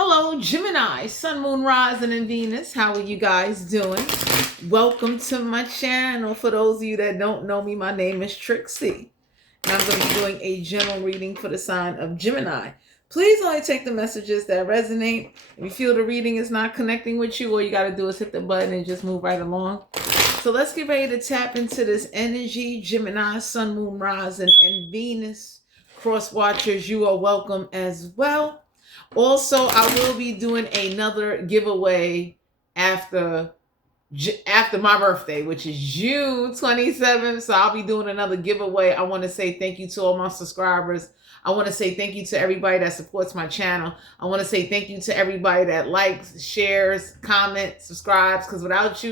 Hello, Gemini, Sun, Moon, Rising, and Venus. How are you guys doing? Welcome to my channel. For those of you that don't know me, my name is Trixie. And I'm going to be doing a general reading for the sign of Gemini. Please only take the messages that resonate. If you feel the reading is not connecting with you, all you got to do is hit the button and just move right along. So let's get ready to tap into this energy. Gemini, Sun, Moon, Rising, and Venus. Cross watchers, you are welcome as well. Also, I will be doing another giveaway after my birthday, which is June 27th. So I'll be doing another giveaway. I want to say thank you to all my subscribers. I want to say thank you to everybody that supports my channel. I want to say thank you to everybody that likes, shares, comments, subscribes, because without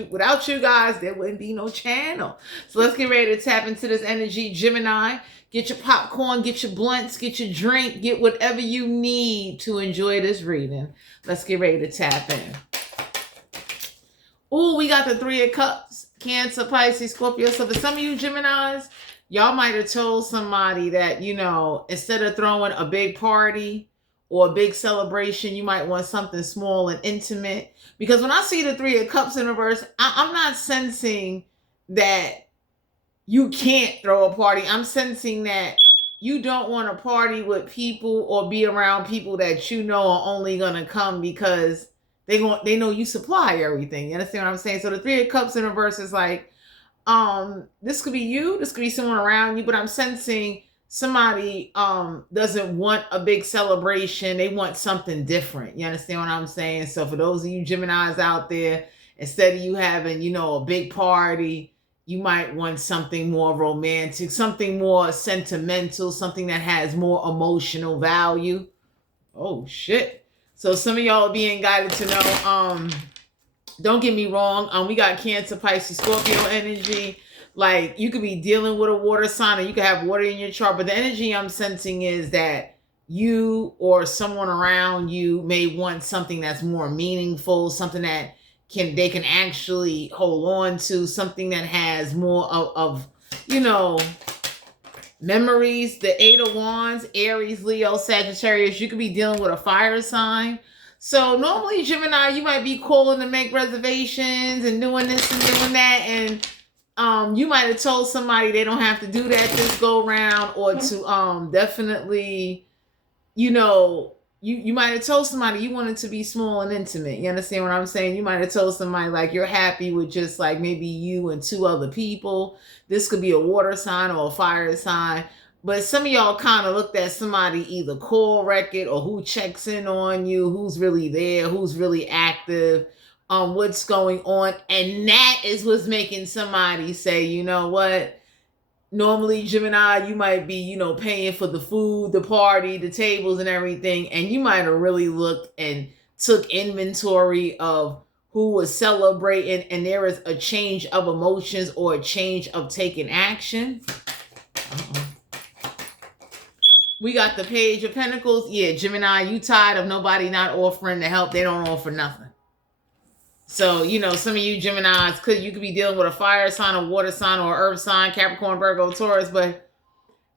you guys, there wouldn't be no channel. So let's get ready to tap into this energy. Gemini, get your popcorn, get your blunts, get your drink, get whatever you need to enjoy this reading. Let's get ready to tap in. Oh, we got the Three of Cups, Cancer, Pisces, Scorpio. So for some of you Geminis, y'all might have told somebody that, instead of throwing a big party or a big celebration, you might want something small and intimate. Because when I see the Three of Cups in reverse, I'm not sensing that you can't throw a party. I'm sensing that you don't want to party with people or be around people that you know are only going to come because they know you supply everything. You understand what I'm saying? So the Three of Cups in reverse is like, this could be you, this could be someone around you, but I'm sensing somebody doesn't want a big celebration. They want something different. You understand what I'm saying? So for those of you Geminis out there, instead of you having, a big party, you might want something more romantic, something more sentimental, something that has more emotional value. Oh shit. So some of y'all are being guided to know, don't get me wrong, we got Cancer, Pisces, Scorpio energy. Like, you could be dealing with a water sign and you could have water in your chart, but the energy I'm sensing is that you or someone around you may want something that's more meaningful, something that they can actually hold on to, something that has more of memories. The Eight of Wands, Aries, Leo, Sagittarius. You could be dealing with a fire sign. So normally Gemini, you might be calling to make reservations and doing this and doing that, and you might have told somebody they don't have to do that this go round, or to definitely, you might have told somebody you want it to be small and intimate. You understand what I'm saying? You might have told somebody like you're happy with just like maybe you and two other people. This could be a water sign or a fire sign. But some of y'all kind of looked at somebody, either call record or who checks in on you, who's really there, who's really active, what's going on. And that is what's making somebody say, you know what? Normally, Gemini, you might be, paying for the food, the party, the tables and everything. And you might have really looked and took inventory of who was celebrating. And there is a change of emotions or a change of taking action. We got the Page of Pentacles. Yeah, Gemini, you tired of nobody not offering to help. They don't offer nothing. So, some of you Geminis, you could be dealing with a fire sign, a water sign, or earth sign, Capricorn, Virgo, Taurus, but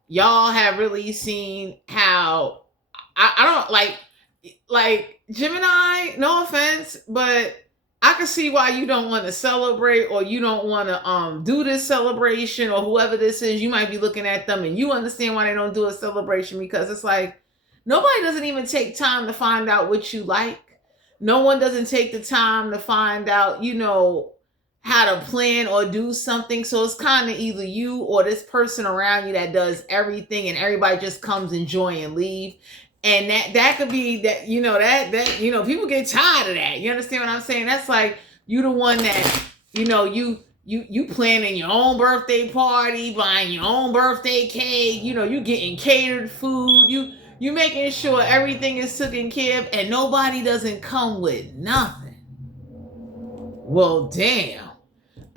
y'all have really seen how I don't like Gemini, no offense, but I can see why you don't want to celebrate, or you don't want to do this celebration, or whoever this is. You might be looking at them and you understand why they don't do a celebration, because it's like nobody doesn't even take time to find out what you like. No one doesn't take the time to find out, how to plan or do something. So it's kind of either you or this person around you that does everything, and everybody just comes, enjoy, and leave. And that could be that, people get tired of that. You understand what I'm saying? That's like you the one that, you planning your own birthday party, buying your own birthday cake, you getting catered food, you making sure everything is taken care of, and nobody doesn't come with nothing. Well, damn.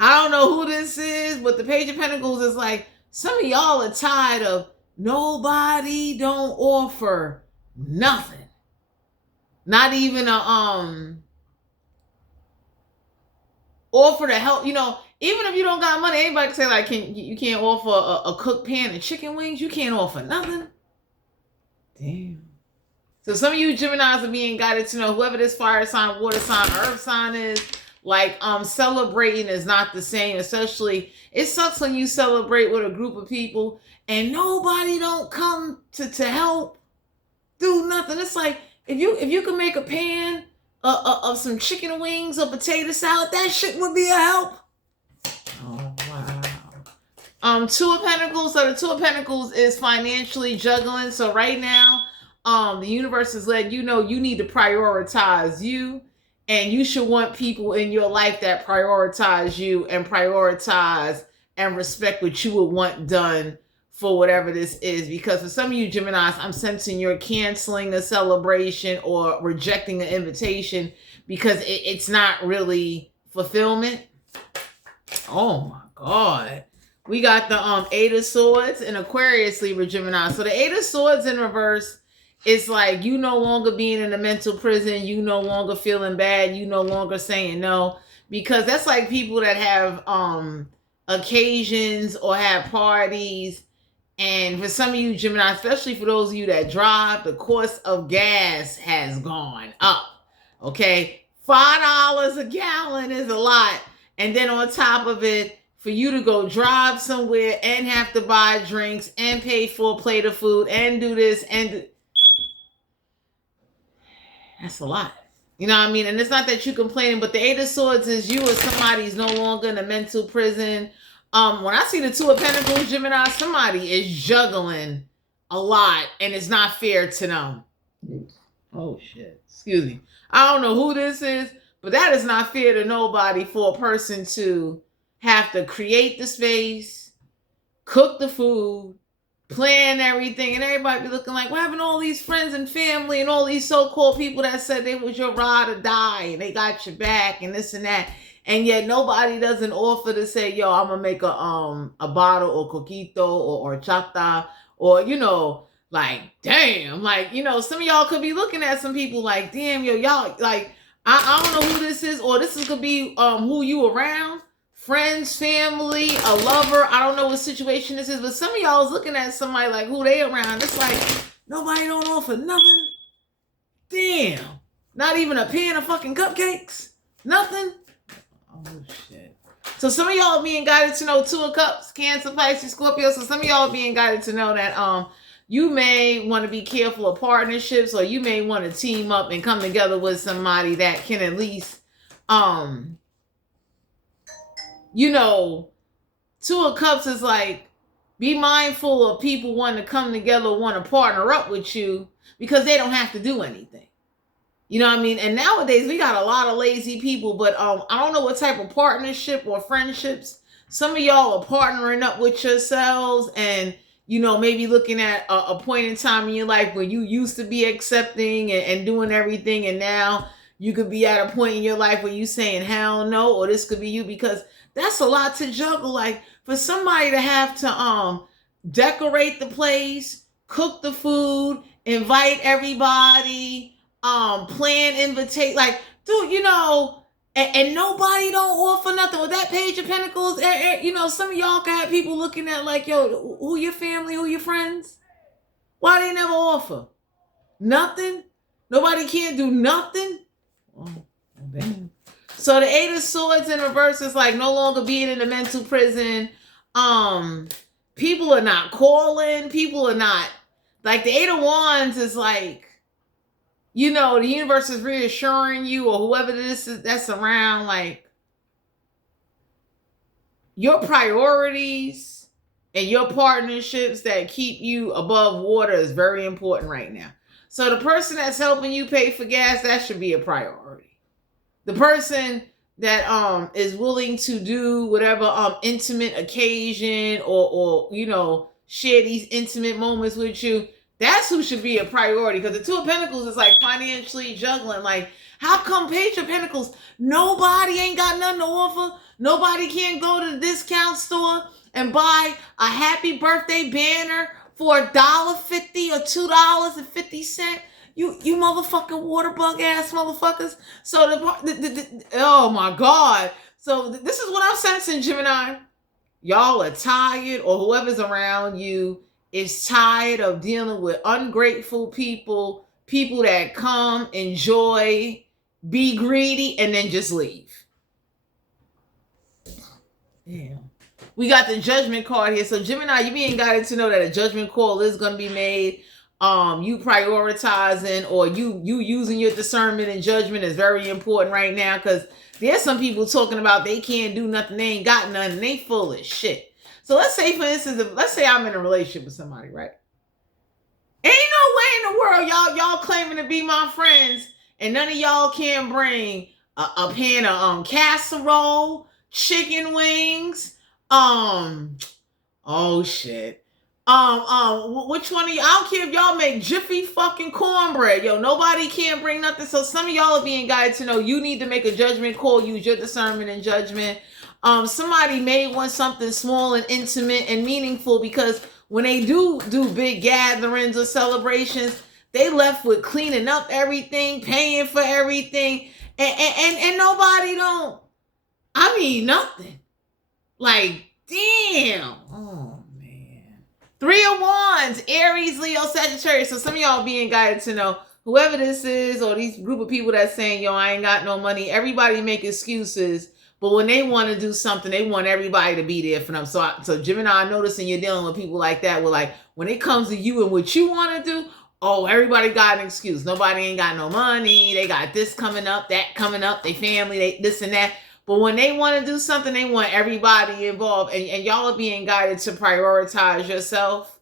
I don't know who this is, but the Page of Pentacles is like, some of y'all are tired of nobody don't offer nothing. Not even a offer to help. Even if you don't got money, anybody can say like, you can't offer a cooked pan of chicken wings. You can't offer nothing. Damn. So some of you Geminis are being guided to know whoever this fire sign, water sign, earth sign is, like celebrating is not the same. Especially it sucks when you celebrate with a group of people and nobody don't come to help do nothing. It's like if you can make a pan of some chicken wings or potato salad, that shit would be a help. Oh wow. Two of Pentacles. So the Two of Pentacles is financially juggling. So right now, the universe is letting you know you need to prioritize you, and you should want people in your life that prioritize you and prioritize and respect what you would want done for whatever this is. Because for some of you Geminis, I'm sensing you're canceling a celebration or rejecting an invitation because it's not really fulfillment. Oh my God. We got the Eight of Swords and Aquarius, Libra, Gemini. So the Eight of Swords in reverse, it's like you no longer being in a mental prison, you no longer feeling bad, you no longer saying no. Because that's like people that have occasions or have parties. And for some of you Gemini, especially for those of you that drive, the cost of gas has gone up. Okay, $5 a gallon is a lot. And then on top of it, for you to go drive somewhere and have to buy drinks and pay for a plate of food and do this and that's a lot. You know what I mean? And it's not that you're complaining, but the Eight of Swords is you or somebody's no longer in a mental prison. When I see the Two of Pentacles, Gemini, somebody is juggling a lot and it's not fair to them. Oh shit. Excuse me. I don't know who this is, but that is not fair to nobody for a person to have to create the space, cook the food, plan everything, and everybody be looking like, we're having all these friends and family and all these so-called people that said they was your ride or die and they got your back and this and that. And yet nobody doesn't offer to say, yo, I'm gonna make a bottle or coquito or horchata or, you know, like, damn, like, you know, some of y'all could be looking at some people like, damn, yo, y'all, like, I don't know who this is, or this is could be who you around, friends, family, a lover. I don't know what situation this is, but some of y'all is looking at somebody like who they around. It's like, nobody don't offer nothing. Damn. Not even a pan of fucking cupcakes. Nothing. Oh shit. So some of y'all are being guided to know Two of Cups, Cancer, Pisces, Scorpio. So some of y'all are being guided to know that you may want to be careful of partnerships, or you may want to team up and come together with somebody that can at least you know, Two of Cups is like, be mindful of people wanting to come together, want to partner up with you because they don't have to do anything. You know what I mean? And nowadays we got a lot of lazy people, but I don't know what type of partnership or friendships. Some of y'all are partnering up with yourselves and, you know, maybe looking at a point in time in your life where you used to be accepting and doing everything. And now you could be at a point in your life where you saying, hell no, or this could be you, because that's a lot to juggle. Like for somebody to have to decorate the place, cook the food, invite everybody, plan, invitate, like, dude, you know, and nobody don't offer nothing. With that Page of Pentacles, you know, some of y'all can have people looking at like, yo, who your family, who your friends? Why they never offer? Nothing? Nobody can't do nothing? Oh, damn. So the Eight of Swords in reverse is like no longer being in a mental prison. People are not calling. People are not, like the Eight of Wands is like, you know, the universe is reassuring you, or whoever this is that's around, like your priorities and your partnerships that keep you above water is very important right now. So the person that's helping you pay for gas, that should be a priority. The person that is willing to do whatever intimate occasion or you know, share these intimate moments with you, that's who should be a priority. Because the Two of Pentacles is like financially juggling. Like, how come Page of Pentacles, nobody ain't got nothing to offer? Nobody can't go to the discount store and buy a happy birthday banner for $1.50 or $2.50? You motherfucking water bug ass motherfuckers. So oh my God. So this is what I'm sensing, Gemini. Y'all are tired, or whoever's around you is tired of dealing with ungrateful people people that come, enjoy, be greedy, and then just leave. Yeah. We got the judgment card here. So Gemini, you being guided to know that a judgment call is going to be made. You prioritizing or you using your discernment and judgment is very important right now, because there's some people talking about they can't do nothing, they ain't got nothing, they full of shit. So let's say, for instance, let's say I'm in a relationship with somebody, right? Ain't no way in the world y'all claiming to be my friends and none of y'all can bring a pan of casserole, chicken wings, oh shit. Which one of you? I don't care if y'all make Jiffy fucking cornbread. Yo, nobody can bring nothing. So some of y'all are being guided to know you need to make a judgment call. Use your discernment and judgment. Somebody may want something small and intimate and meaningful, because when they do big gatherings or celebrations, they left with cleaning up everything, paying for everything, and nobody don't. I mean, nothing. Like, damn. Oh, man. 3 of Wands, Aries, Leo, Sagittarius. So some of y'all being guided to know whoever this is, or these group of people that's saying, yo, I ain't got no money. Everybody make excuses. But when they want to do something, they want everybody to be there for them. So Gemini, I'm noticing you're dealing with people like that. Where like, when it comes to you and what you want to do, oh, everybody got an excuse. Nobody ain't got no money. They got this coming up, that coming up, they family, they this and that. But when they want to do something, they want everybody involved. And y'all are being guided to prioritize yourself.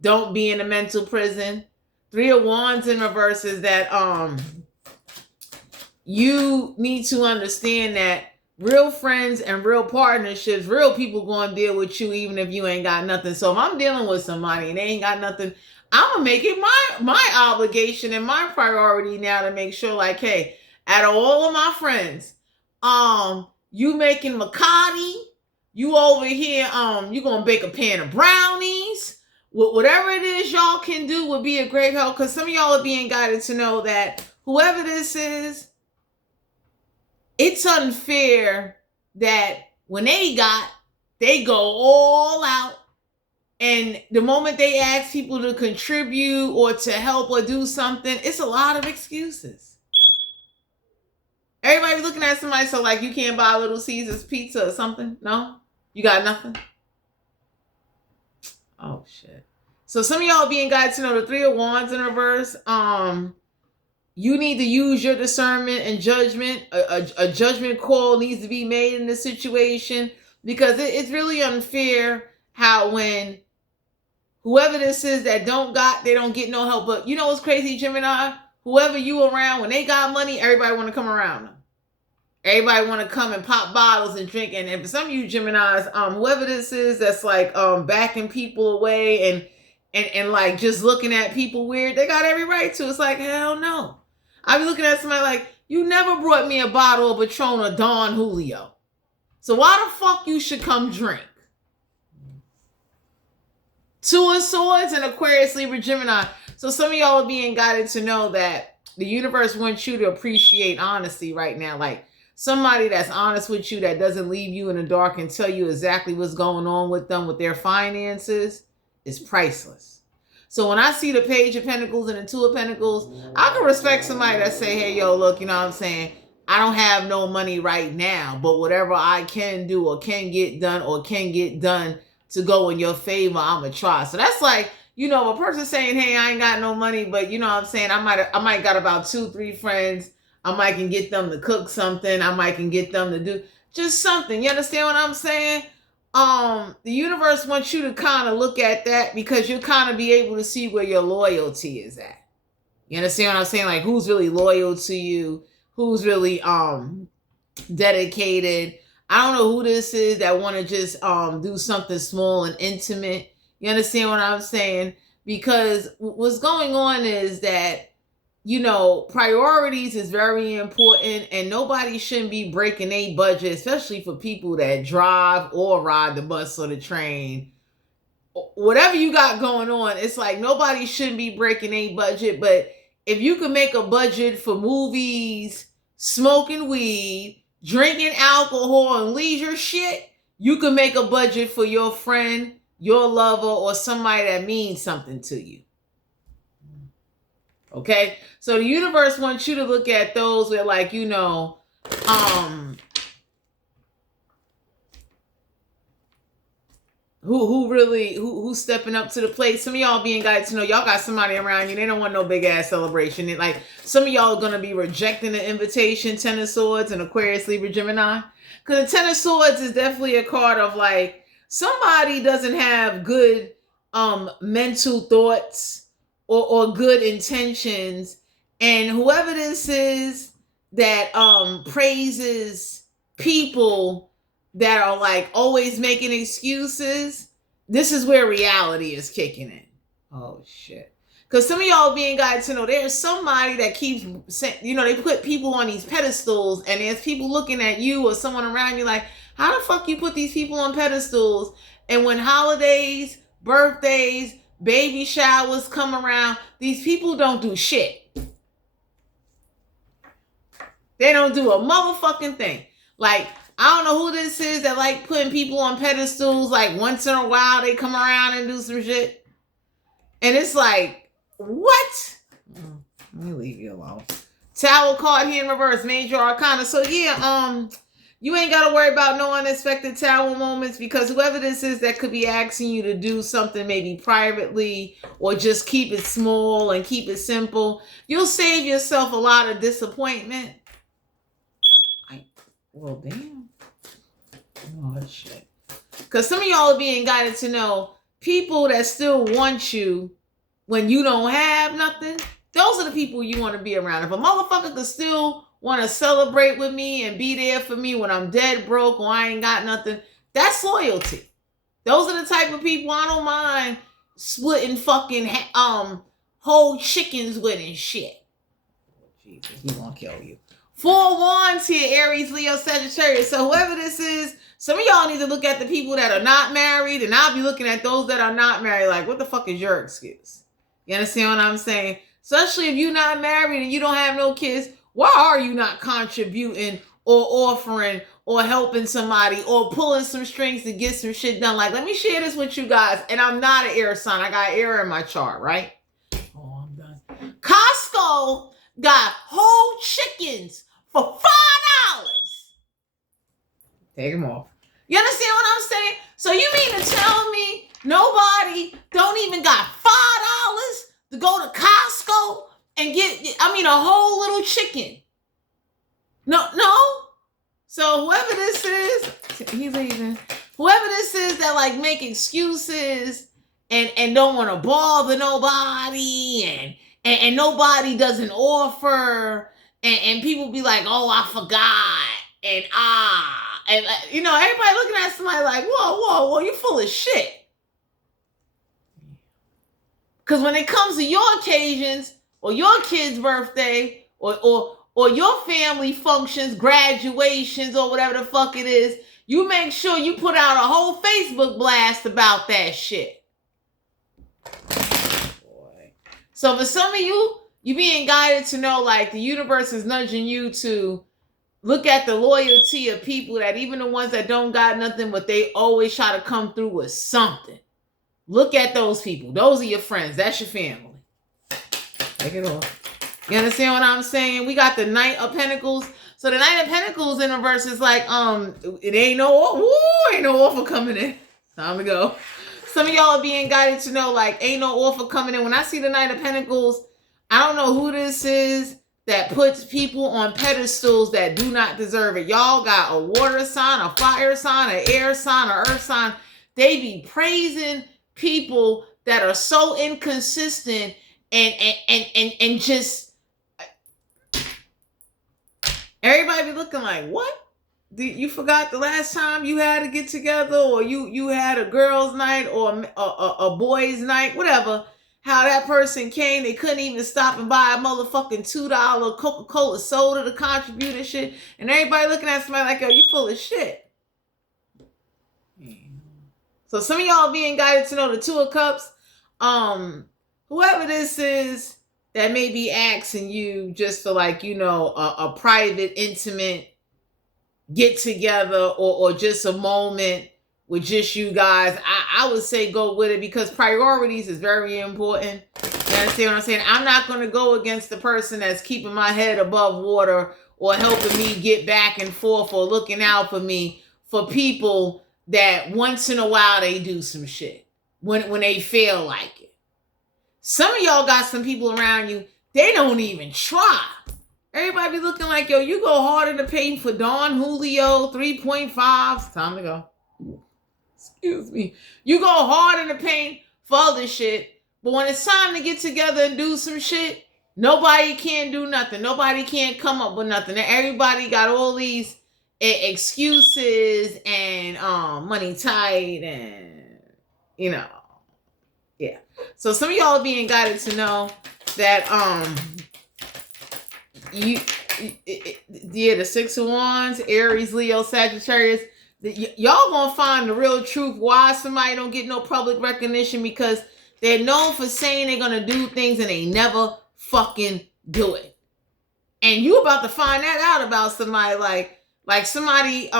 Don't be in a mental prison. 3 of Wands in reverse is that you need to understand that real friends and real partnerships, real people going to deal with you even if you ain't got nothing. So if I'm dealing with somebody and they ain't got nothing, I'm going to make it my obligation and my priority now to make sure, like, hey, out of all of my friends, you making macati, you over here, you gonna bake a pan of brownies, whatever it is y'all can do would be a great help, because some of y'all are being guided to know that whoever this is, it's unfair that when they go all out, and the moment they ask people to contribute or to help or do something, it's a lot of excuses. Everybody looking at somebody, so like, you can't buy Little Caesars pizza or something? No? You got nothing? Oh, shit. So some of y'all being guided to know the 3 of Wands in reverse. You need to use your discernment and judgment. A judgment call needs to be made in this situation, because it's really unfair how when whoever this is that they don't get no help. But you know what's crazy, Gemini? Whoever you around, when they got money, everybody want to come around them. Everybody want to come and pop bottles and drink. And for some of you Geminis, whoever this is that's like backing people away and like just looking at people weird, they got every right to. It's like, hell no. I be looking at somebody like, you never brought me a bottle of Patron or Don Julio. So why the fuck you should come drink? 2 of Swords and Aquarius, Libra, Gemini. So some of y'all are being guided to know that the universe wants you to appreciate honesty right now. Like, somebody that's honest with you, that doesn't leave you in the dark and tell you exactly what's going on with them, with their finances, is priceless. So when I see the Page of Pentacles and the 2 of Pentacles, I can respect somebody that say, hey, yo, look, you know what I'm saying? I don't have no money right now, but whatever I can do or can get done to go in your favor, I'm going to try. So that's like, you know, a person saying, hey, I ain't got no money, but you know what I'm saying? I might got about 2-3 friends. I might can get them to cook something. I might can get them to do just something. You understand what I'm saying? The universe wants you to kind of look at that, because you'll kind of be able to see where your loyalty is at. You understand what I'm saying? Like, who's really loyal to you? Who's really dedicated? I don't know who this is that want to just do something small and intimate. You understand what I'm saying? Because what's going on is that, you know, priorities is very important, and nobody shouldn't be breaking a budget, especially for people that drive or ride the bus or the train. Whatever you got going on, it's like nobody shouldn't be breaking a budget. But if you can make a budget for movies, smoking weed, drinking alcohol, and leisure shit, you can make a budget for your friend, your lover, or somebody that means something to you. Okay? So the universe wants you to look at those where, like, you know, who's stepping up to the plate. Some of y'all being guided to know y'all got somebody around you. They don't want no big ass celebration. Like, some of y'all are gonna be rejecting the invitation. Ten of Swords and Aquarius, Libra, Gemini. Because the Ten of Swords is definitely a card of, like, somebody doesn't have good mental thoughts or good intentions, and whoever this is that praises people that are, like, always making excuses, this is where reality is kicking in. Oh shit. Because some of y'all being guided to know there's somebody that keeps saying, you know, they put people on these pedestals, and there's people looking at you or someone around you like, how the fuck you put these people on pedestals? And when holidays, birthdays, baby showers come around, these people don't do shit. They don't do a motherfucking thing. Like, I don't know who this is that like putting people on pedestals. Like, once in a while they come around and do some shit. And it's like, what? Let me leave you alone. Tower card here in reverse, major arcana. So yeah, you ain't got to worry about no unexpected tower moments, because whoever this is that could be asking you to do something maybe privately or just keep it small and keep it simple, you'll save yourself a lot of disappointment. Well, damn. Oh, shit. Because some of y'all are being guided to know people that still want you when you don't have nothing. Those are the people you want to be around. If a motherfucker could still want to celebrate with me and be there for me when I'm dead broke or I ain't got nothing, that's loyalty. Those are the type of people I don't mind splitting fucking whole chickens with and shit. Jesus, he gonna kill you. 4 wands here, Aries, Leo, Sagittarius. So whoever this is, some of y'all need to look at the people that are not married, and I'll be looking at those that are not married like, what the fuck is your excuse? You understand what I'm saying? Especially if you're not married and you don't have no kids, why are you not contributing or offering or helping somebody or pulling some strings to get some shit done? Like, let me share this with you guys. And I'm not an air sign. I got air in my chart, right? Oh, I'm done. Costco got whole chickens for $5. Take them off. You understand what I'm saying? So you mean to tell me nobody don't even got $5 to go to Costco and get, a whole little chicken? No. So whoever this is, he's leaving. Whoever this is that like make excuses and don't want to bother nobody and nobody doesn't offer. And people be like, oh, I forgot. And everybody looking at somebody like, whoa, you full of shit. Because when it comes to your occasions or your kid's birthday or your family functions, graduations, or whatever the fuck it is, you make sure you put out a whole Facebook blast about that shit. Boy. So for some of you being guided to know, like, the universe is nudging you to look at the loyalty of people, that even the ones that don't got nothing, but they always try to come through with something. Look at those people. Those are your friends. That's your family. Take it off. You understand what I'm saying? We got the Knight of Pentacles. So the Knight of Pentacles in reverse is like, it ain't no offer coming in. Time to go. Some of y'all are being guided to know, like, ain't no offer coming in. When I see the Knight of Pentacles, I don't know who this is that puts people on pedestals that do not deserve it. Y'all got a water sign, a fire sign, an air sign, an earth sign. They be praising people that are so inconsistent and just everybody be looking like, what? You forgot the last time you had to get together, or you had a girls' night or a boys' night, whatever. How that person came, they couldn't even stop and buy a motherfucking $2 Coca-Cola soda to contribute and shit. And everybody looking at somebody like, yo, you full of shit. So some of y'all being guided to know the Two of Cups. Whoever this is that may be asking you just for, like, a private, intimate get together or just a moment with just you guys, I would say go with it, because priorities is very important. You understand what I'm saying? I'm not going to go against the person that's keeping my head above water or helping me get back and forth or looking out for me for people that once in a while they do some shit when they feel like it. Some of y'all got some people around you, they don't even try. Everybody be looking like, yo, you go hard in the paint for Don Julio 3.5s. Time to go. Excuse me. You go hard in the paint for other shit, but when it's time to get together and do some shit, nobody can do nothing. Nobody can't come up with nothing. And everybody got all these excuses and money tight and, you know, yeah. So some of y'all are being guided to know that the Six of Wands, Aries, Leo, Sagittarius, y'all gonna find the real truth why somebody don't get no public recognition, because they're known for saying they're gonna do things and they never fucking do it. And you about to find that out about somebody, like somebody,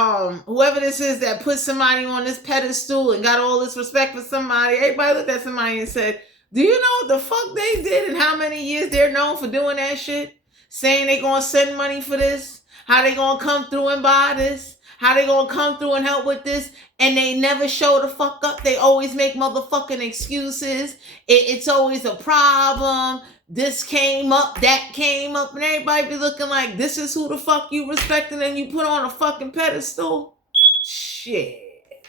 whoever this is that put somebody on this pedestal and got all this respect for somebody. Everybody looked at somebody and said, do you know what the fuck they did and how many years they're known for doing that shit? Saying they gonna send money for this, how they gonna come through and buy this, how they gonna come through and help with this, and they never show the fuck up. They always make motherfucking excuses. It's always a problem. This came up, that came up, and everybody be looking like, this is who the fuck you respecting and you put on a fucking pedestal? Shit.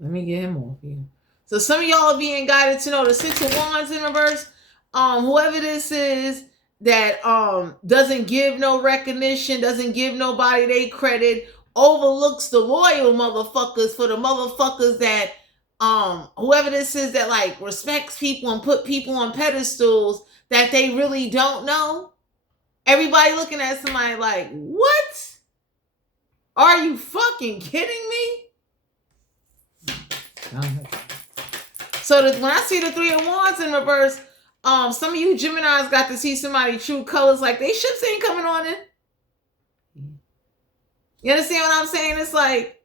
Let me get him off you. So some of y'all are being guided to know the Six of Wands in reverse. Whoever this is that doesn't give no recognition, doesn't give nobody they credit, overlooks the loyal motherfuckers for the motherfuckers that whoever this is that like respects people and put people on pedestals that they really don't know. Everybody looking at somebody like, what? Are you fucking kidding me? So when I see the Three of Wands in reverse, some of you Geminis got to see somebody's true colors, like they ships ain't coming on in. You understand what I'm saying? It's like,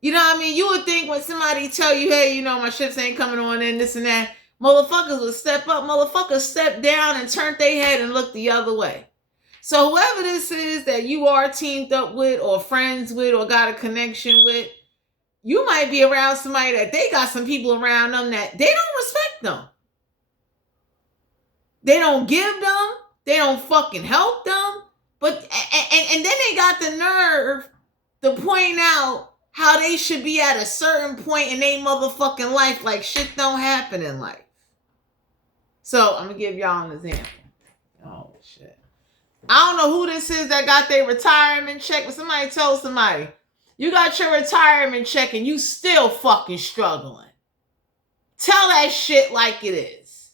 you know what I mean? You would think when somebody tell you, hey, you know, my ships ain't coming on in, this and that, motherfuckers would step up, motherfuckers step down and turn their head and look the other way. So whoever this is that you are teamed up with or friends with or got a connection with, you might be around somebody that they got some people around them that they don't respect them. They don't give them. They don't fucking help them. But and then they got the nerve to point out how they should be at a certain point in their motherfucking life, like shit don't happen in life. So I'm gonna give y'all an example. Oh shit. I don't know who this is that got their retirement check, but somebody told somebody, you got your retirement check and you still fucking struggling. Tell that shit like it is.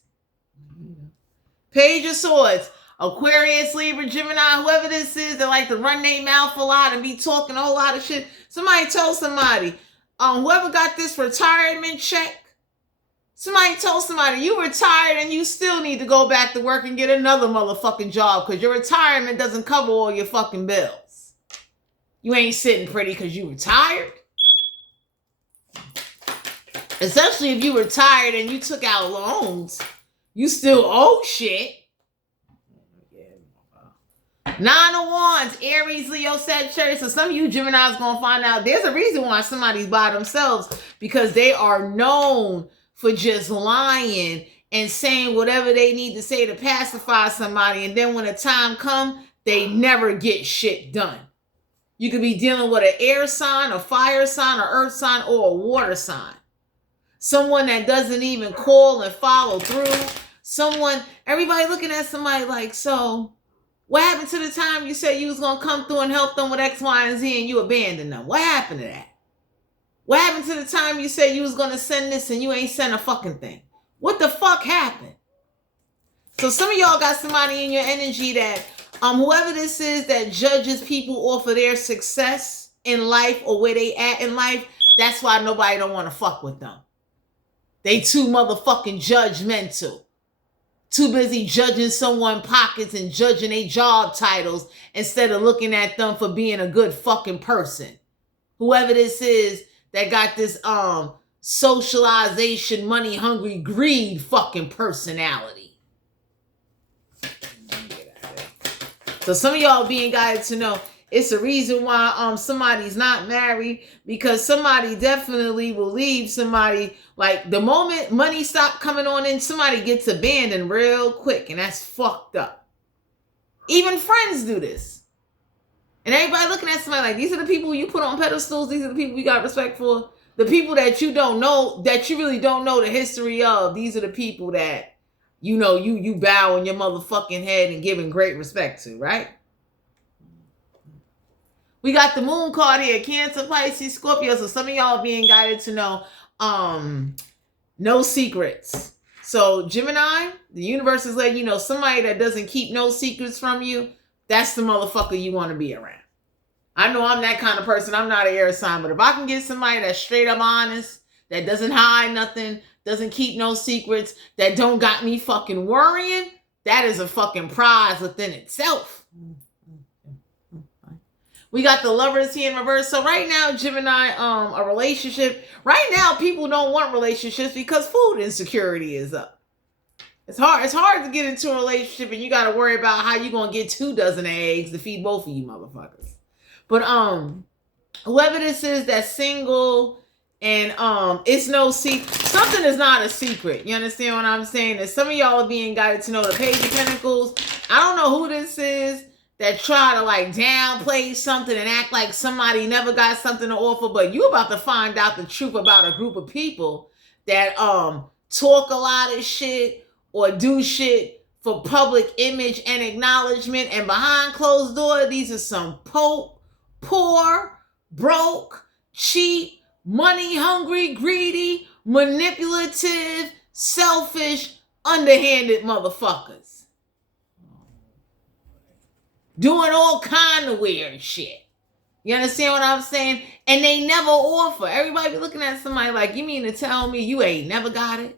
Page of Swords, Aquarius, Libra, Gemini, whoever this is that like to run their mouth a lot and be talking a whole lot of shit. Somebody told somebody, whoever got this retirement check, somebody told somebody, you retired and you still need to go back to work and get another motherfucking job because your retirement doesn't cover all your fucking bills. You ain't sitting pretty because you retired. Especially if you retired and you took out loans, you still owe shit. Nine of Wands, Aries, Leo, Sagittarius. So some of you Geminis gonna find out there's a reason why somebody's by themselves, because they are known for just lying and saying whatever they need to say to pacify somebody, and then when the time comes, they never get shit done. You could be dealing with an air sign, a fire sign, an earth sign, or a water sign. Someone that doesn't even call and follow through. Someone, everybody looking at somebody like, so what happened to the time you said you was going to come through and help them with X, Y, and Z and you abandoned them? What happened to that? What happened to the time you said you was going to send this and you ain't sent a fucking thing? What the fuck happened? So some of y'all got somebody in your energy that, whoever this is that judges people off of their success in life or where they at in life, that's why nobody don't want to fuck with them. They too motherfucking judgmental. Too busy judging someone's pockets and judging their job titles instead of looking at them for being a good fucking person. Whoever this is that got this socialization, money hungry, greed fucking personality. So some of y'all being guided to know it's a reason why somebody's not married, because somebody definitely will leave somebody. Like the moment money stop coming on in, somebody gets abandoned real quick, and that's fucked up. Even friends do this. And everybody looking at somebody like, these are the people you put on pedestals, these are the people you got respect for. The people that you don't know, that you really don't know the history of, these are the people that you know you bow on your motherfucking head and giving great respect to, right? We got the moon card here, Cancer, Pisces, Scorpio. So some of y'all being guided to know no secrets. So Gemini, the universe is letting you know somebody that doesn't keep no secrets from you, that's the motherfucker you want to be around. I know I'm that kind of person. I'm not an air sign, but if I can get somebody that's straight up honest, that doesn't hide nothing, doesn't keep no secrets, that don't got me fucking worrying, that is a fucking prize within itself. We got the Lovers here in reverse. So right now, Gemini, a relationship. Right now, people don't want relationships because food insecurity is up. It's hard to get into a relationship, and you got to worry about how you gonna get 2 dozen eggs to feed both of you motherfuckers. But whoever this is that's single and it's no secret. Something is not a secret. You understand what I'm saying? And some of y'all are being guided to know the Page of Pentacles. I don't know who this is that try to like downplay something and act like somebody never got something to offer, but you about to find out the truth about a group of people that talk a lot of shit or do shit for public image and acknowledgement, and behind closed door, these are some poor, broke, cheap, money hungry, greedy, manipulative, selfish, underhanded motherfuckers. Doing all kind of weird shit. You understand what I'm saying? And they never offer. Everybody be looking at somebody like, you mean to tell me you ain't never got it?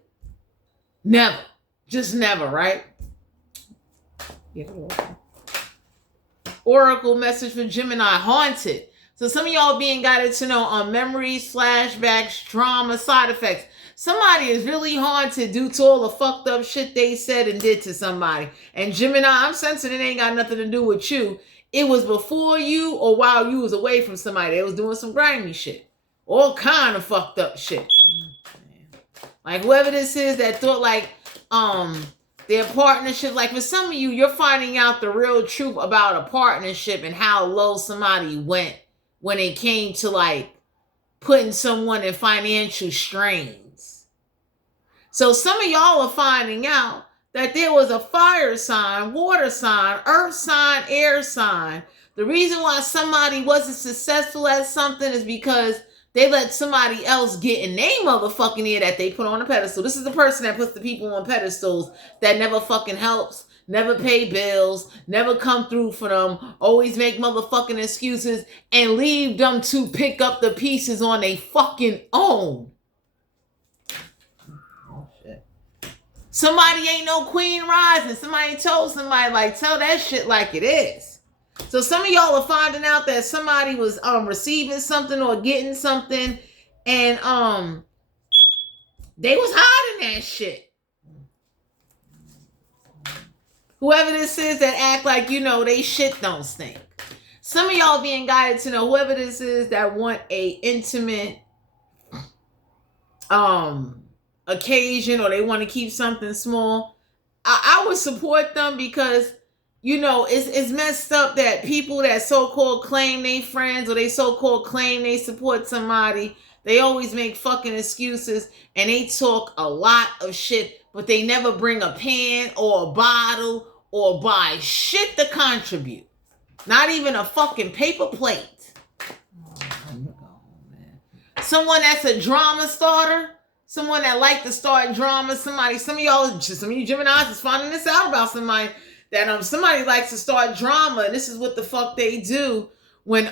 Never. Just never, right? Oracle message for Gemini, haunted. So some of y'all being guided to know on memories, flashbacks, trauma, side effects. Somebody is really haunted due to all the fucked up shit they said and did to somebody. And Gemini, I'm sensing it ain't got nothing to do with you. It was before you or while you was away from somebody. They was doing some grimy shit. All kind of fucked up shit. Like whoever this is that thought like their partnership, like for some of you, you're finding out the real truth about a partnership and how low somebody went when it came to like putting someone in financial strains. So some of y'all are finding out that there was a fire sign, water sign, earth sign, air sign. The reason why somebody wasn't successful at something is because they let somebody else get in their motherfucking ear that they put on a pedestal. This is the person that puts the people on pedestals that never fucking helps, never pay bills, never come through for them, always make motherfucking excuses, and leave them to pick up the pieces on their fucking own. Somebody ain't no queen rising. Somebody told somebody, like, tell that shit like it is. So some of y'all are finding out that somebody was receiving something or getting something, and they was hiding that shit. Whoever this is that act like, you know, they shit don't stink. Some of y'all being guided to know whoever this is that want a intimate occasion, or they want to keep something small. I would support them because, you know, it's messed up that people that so-called claim they friends or they so-called claim they support somebody, they always make fucking excuses and they talk a lot of shit, but they never bring a pan or a bottle or buy shit to contribute. Not even a fucking paper plate. Someone that's a drama starter, someone that like to start drama, some of you Geminis is finding this out about somebody that somebody likes to start drama, and this is what the fuck they do when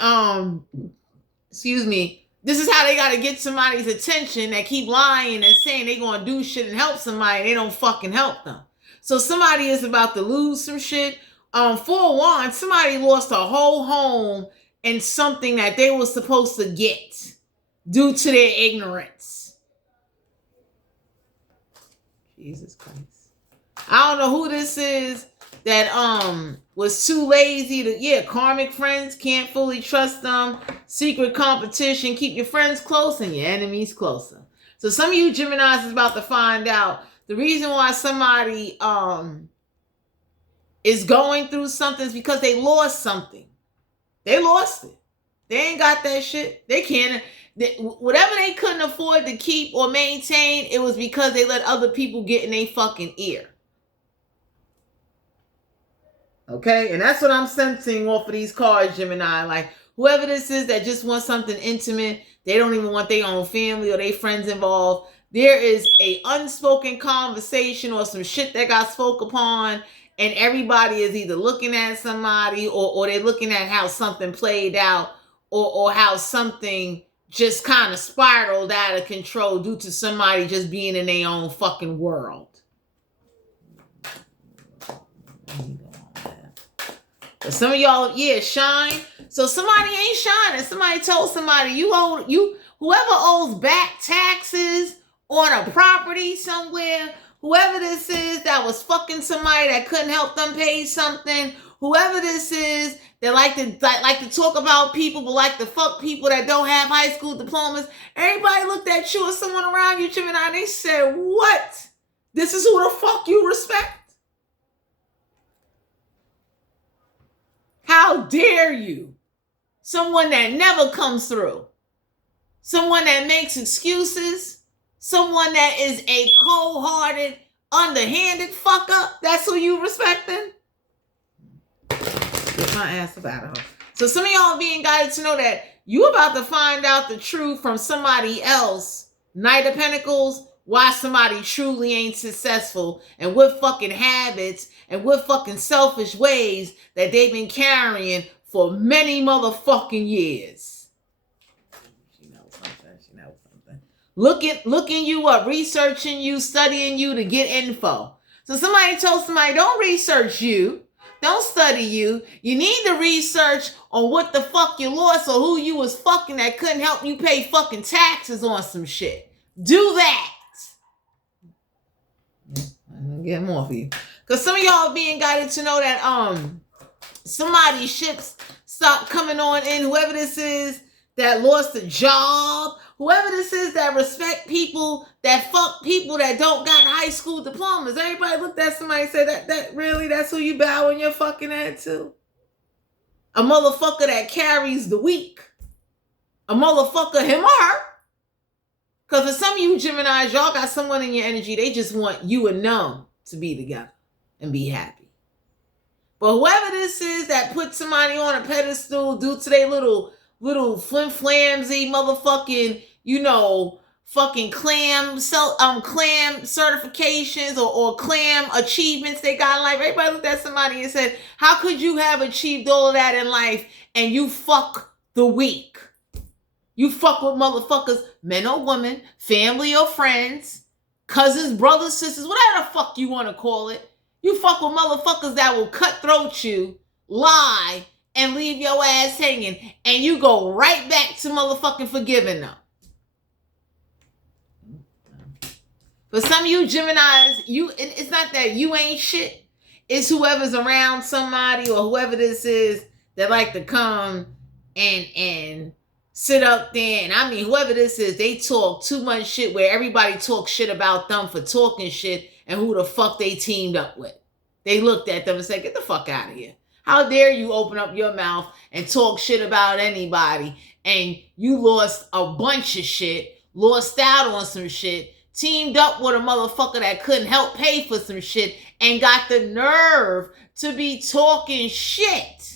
this is how they gotta get somebody's attention. That keep lying and saying they gonna do shit and help somebody, they don't fucking help them. So somebody is about to lose some shit. For one, somebody lost a whole home and something that they were supposed to get due to their ignorance. Jesus Christ. I don't know who this is that was too lazy to karmic friends, can't fully trust them, secret competition, keep your friends close and your enemies closer. So some of you Geminis is about to find out the reason why somebody is going through something is because they lost something. They lost it. They ain't got that shit. They can't. Whatever they couldn't afford to keep or maintain, it was because they let other people get in their fucking ear. Okay? And that's what I'm sensing off of these cards, Gemini. Like, whoever this is that just wants something intimate, they don't even want their own family or their friends involved. There is a unspoken conversation or some shit that got spoke upon, and everybody is either looking at somebody or they're looking at how something played out or how something just kind of spiraled out of control due to somebody just being in their own fucking world. But some of y'all, shine. So somebody ain't shining. Somebody told somebody whoever owes back taxes on a property somewhere, whoever this is that was fucking somebody that couldn't help them pay something, whoever this is that like to talk about people but like to fuck people that don't have high school diplomas, everybody looked at you or someone around you, Gemini, and they said, what? This is who the fuck you respect? How dare you? Someone that never comes through. Someone that makes excuses. Someone that is a cold-hearted, underhanded fuck up. That's who you respecting? Get my ass up out of her. So some of y'all being guided to know that you about to find out the truth from somebody else. Knight of Pentacles, why somebody truly ain't successful and what fucking habits and what fucking selfish ways that they've been carrying for many motherfucking years. She knows something. Looking you up, researching you, studying you to get info. So somebody told somebody, don't research you. Don't study you. You need to research on what the fuck you lost or who you was fucking that couldn't help you pay fucking taxes on some shit. Do that. I'm gonna get more for you. Because some of y'all being guided to know that somebody's ships stop coming on in. Whoever this is that lost a job, whoever this is that respect people, that fuck people that don't got high school diplomas. Everybody looked at somebody and said, that really, that's who you bowing your fucking head to? A motherfucker that carries the weak. A motherfucker, him or her. Because for some of you Geminis, y'all got someone in your energy, they just want you and them to be together and be happy. But whoever this is that put somebody on a pedestal due to their little flim-flamsy motherfucking, fucking clam certifications or clam achievements they got in life. Everybody looked at somebody and said, how could you have achieved all of that in life and you fuck the weak? You fuck with motherfuckers, men or women, family or friends, cousins, brothers, sisters, whatever the fuck you want to call it. You fuck with motherfuckers that will cutthroat you, lie, and leave your ass hanging, and you go right back to motherfucking forgiving them. For some of you Geminis, it's not that you ain't shit. It's whoever's around somebody or whoever this is that like to come and sit up there. And I mean, whoever this is, they talk too much shit where everybody talks shit about them for talking shit and who the fuck they teamed up with. They looked at them and said, get the fuck out of here. How dare you open up your mouth and talk shit about anybody and you lost a bunch of shit, lost out on some shit, teamed up with a motherfucker that couldn't help pay for some shit and got the nerve to be talking shit.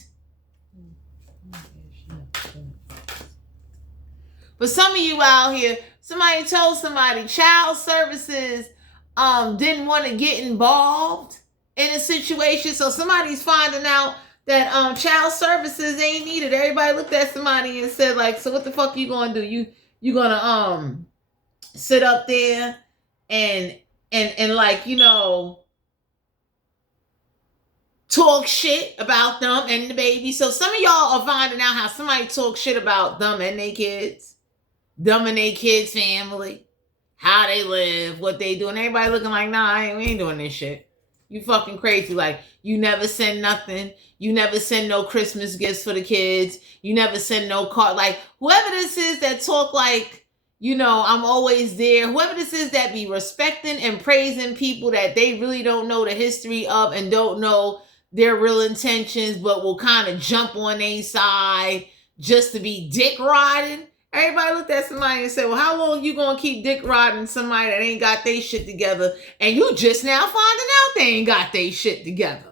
For some of you out here, somebody told somebody child services didn't want to get involved in a situation. So somebody's finding out that child services ain't needed. Everybody looked at somebody and said, like, so what the fuck you gonna do? You gonna sit up there and like, talk shit about them and the baby. So some of y'all are finding out how somebody talks shit about them and their kids. Them and their kids' family, how they live, what they do, and everybody looking like, nah, we ain't doing this shit. You fucking crazy. Like, you never send nothing. You never send no Christmas gifts for the kids. You never send no card. Like, whoever this is that talk like, you know, I'm always there. Whoever this is that be respecting and praising people that they really don't know the history of and don't know their real intentions, but will kind of jump on their side just to be dick riding. Everybody looked at somebody and said, well, how long you gonna keep dick riding somebody that ain't got their shit together, and you just now finding out they ain't got their shit together?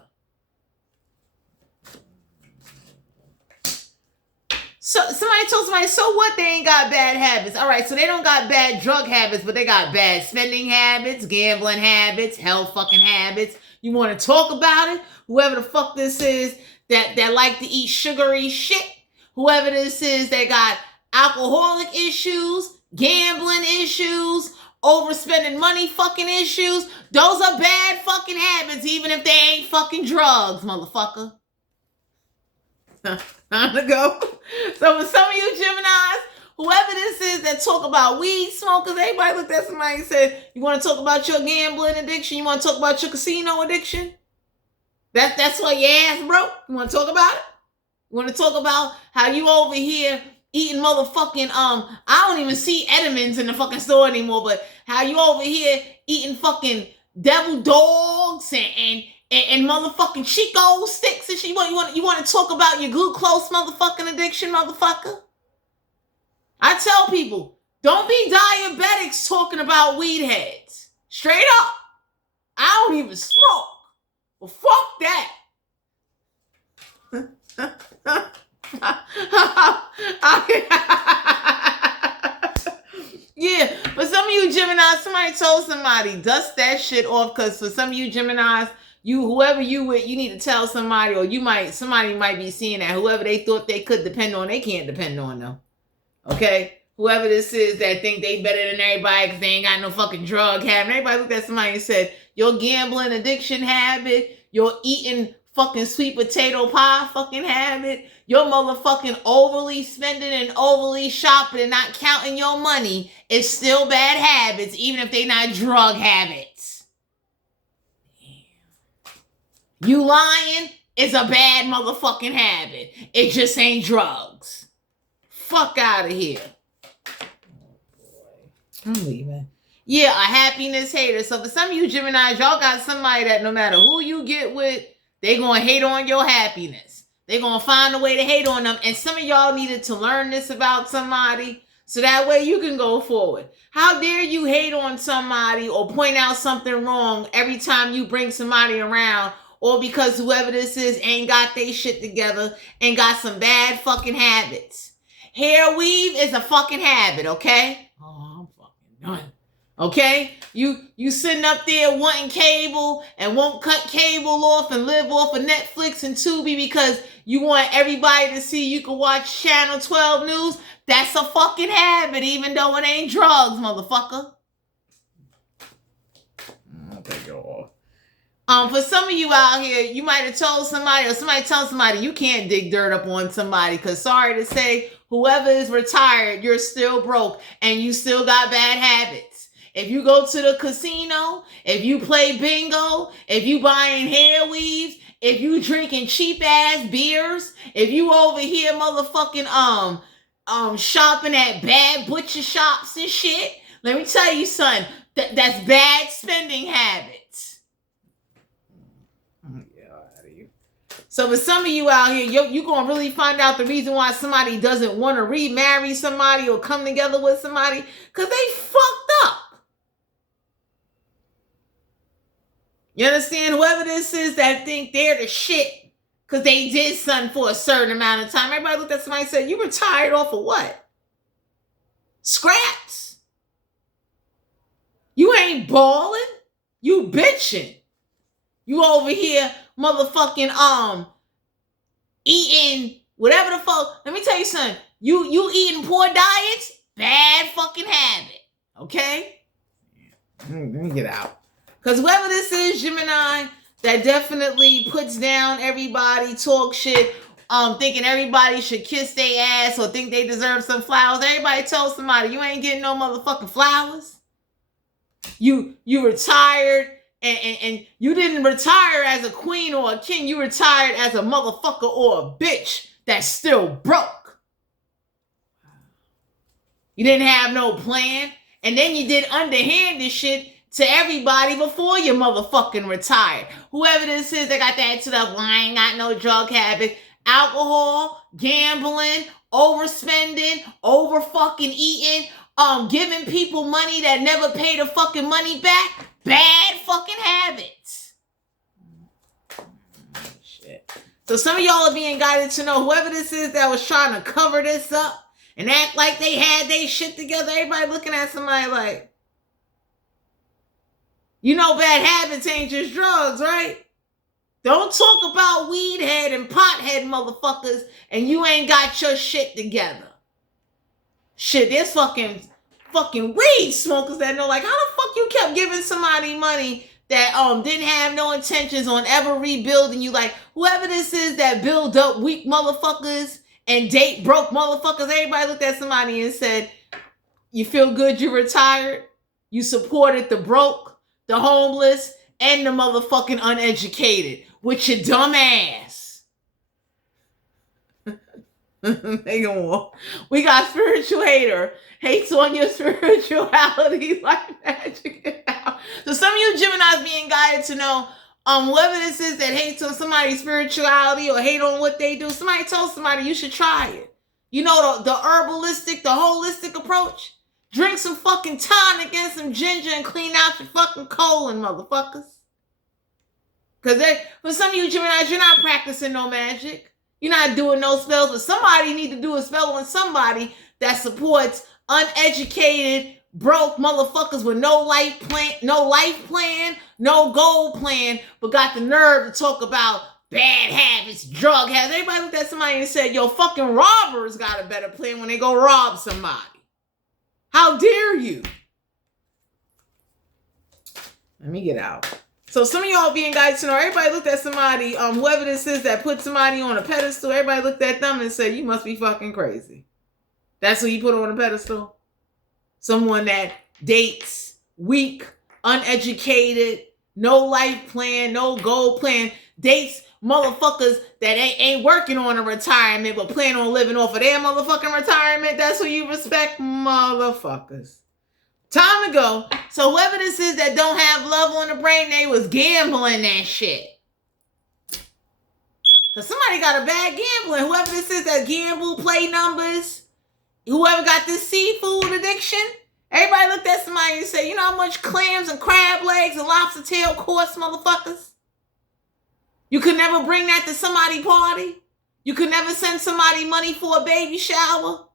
So somebody told somebody, so what, they ain't got bad habits? All right, so they don't got bad drug habits, but they got bad spending habits, gambling habits, hell fucking habits. You want to talk about it? Whoever the fuck this is that like to eat sugary shit, whoever this is that got alcoholic issues, gambling issues, overspending money fucking issues, those are bad fucking habits, even if they ain't fucking drugs, motherfucker. Time to go. So for some of you Geminis, whoever this is that talk about weed smokers, everybody looked at somebody and said, you want to talk about your gambling addiction? You want to talk about your casino addiction? That's why your ass broke? You want to talk about it? You want to talk about how you over here eating motherfucking, I don't even see Edmonds in the fucking store anymore, but how you over here eating fucking devil dogs and motherfucking Chico sticks and shit. You want to talk about your glucose motherfucking addiction, motherfucker? I tell people, don't be diabetics talking about weed heads. Straight up. I don't even smoke. Well, fuck that. Yeah, but some of you Geminis, somebody told somebody, dust that shit off, because for some of you Geminis, whoever you with, you need to tell somebody, or somebody might be seeing that whoever they thought they could depend on, they can't depend on them. Okay? Whoever this is that think they better than everybody because they ain't got no fucking drug habit. Everybody looked at somebody and said, your gambling addiction habit, your eating fucking sweet potato pie fucking habit, your motherfucking overly spending and overly shopping and not counting your money is still bad habits, even if they not drug habits. You lying is a bad motherfucking habit. It just ain't drugs. Fuck out of here. I'm leaving. Yeah, a happiness hater. So for some of you Geminis, y'all got somebody that no matter who you get with, they gonna hate on your happiness. They gonna find a way to hate on them. And some of y'all needed to learn this about somebody so that way you can go forward. How dare you hate on somebody or point out something wrong every time you bring somebody around, or because whoever this is ain't got their shit together and got some bad fucking habits. Hair weave is a fucking habit, okay? Oh, I'm fucking done. Okay? You sitting up there wanting cable and won't cut cable off and live off of Netflix and Tubi because you want everybody to see you can watch Channel 12 News. That's a fucking habit, even though it ain't drugs, motherfucker. I'll take it off. For some of you out here, you might have told somebody, or somebody told somebody, you can't dig dirt up on somebody, because sorry to say, whoever is retired, you're still broke and you still got bad habits. If you go to the casino, if you play bingo, if you buying hair weaves, if you drinking cheap ass beers, if you over here motherfucking shopping at bad butcher shops and shit, let me tell you, son, that's bad spending habits. So for some of you out here, you're going to really find out the reason why somebody doesn't want to remarry somebody or come together with somebody, because they fucked up. You understand? Whoever this is that think they're the shit because they did something for a certain amount of time. Everybody looked at somebody and said, you retired off of what? Scraps. You ain't balling. You bitching. You over here motherfucking eating whatever the fuck. Let me tell you something. You eating poor diets, bad fucking habit. Okay? Let me get out. Because whoever this is, Gemini, that definitely puts down everybody, talk shit, thinking everybody should kiss their ass or think they deserve some flowers. Everybody tell somebody, you ain't getting no motherfucking flowers. You retired and you didn't retire as a queen or a king. You retired as a motherfucker or a bitch that's still broke. You didn't have no plan. And then you did underhanded shit to everybody before you motherfucking retired. Whoever this is that got that to the, well, I ain't got no drug habit. Alcohol, gambling, overspending, over fucking eating, giving people money that never pay the fucking money back. Bad fucking habits. Shit. So some of y'all are being guided to know whoever this is that was trying to cover this up and act like they had their shit together. Everybody looking at somebody like, you know, bad habits ain't just drugs, right? Don't talk about weed head and pothead motherfuckers and you ain't got your shit together. Shit, there's fucking weed smokers that know, like, how the fuck you kept giving somebody money that didn't have no intentions on ever rebuilding you. Like, whoever this is that build up weak motherfuckers and date broke motherfuckers, everybody looked at somebody and said, you feel good you retired? You supported the broke, the homeless, and the motherfucking uneducated with your dumb ass. They gonna walk. We got spiritual hater. Hates on your spirituality like magic. So some of you Geminis being guided to know whoever this is that hates on somebody's spirituality or hate on what they do, somebody told somebody you should try it. You know, the herbalistic, the holistic approach. Drink some fucking tonic and some ginger and clean out your fucking colon, motherfuckers. Because for some of you Geminis, you're not practicing no magic. You're not doing no spells, but somebody need to do a spell on somebody that supports uneducated, broke motherfuckers with no life plan, no goal plan, but got the nerve to talk about bad habits, drug habits. Everybody looked at somebody and said, yo, fucking robbers got a better plan when they go rob somebody. How dare you? Let me get out. So some of y'all being guided to know, everybody looked at somebody, whoever this is that put somebody on a pedestal, everybody looked at them and said, you must be fucking crazy. That's who you put on a pedestal? Someone that dates, weak, uneducated, no life plan, no goal plan, dates motherfuckers that ain't working on a retirement but plan on living off of their motherfucking retirement. That's who you respect, motherfuckers. Time to go. So whoever this is that don't have love on the brain, they was gambling that shit. Because somebody got a bad gambling. Whoever this is that gamble, play numbers, whoever got this seafood addiction, everybody looked at somebody and said, you know how much clams and crab legs and lobster tail cost, motherfuckers? You could never bring that to somebody's party. You could never send somebody money for a baby shower.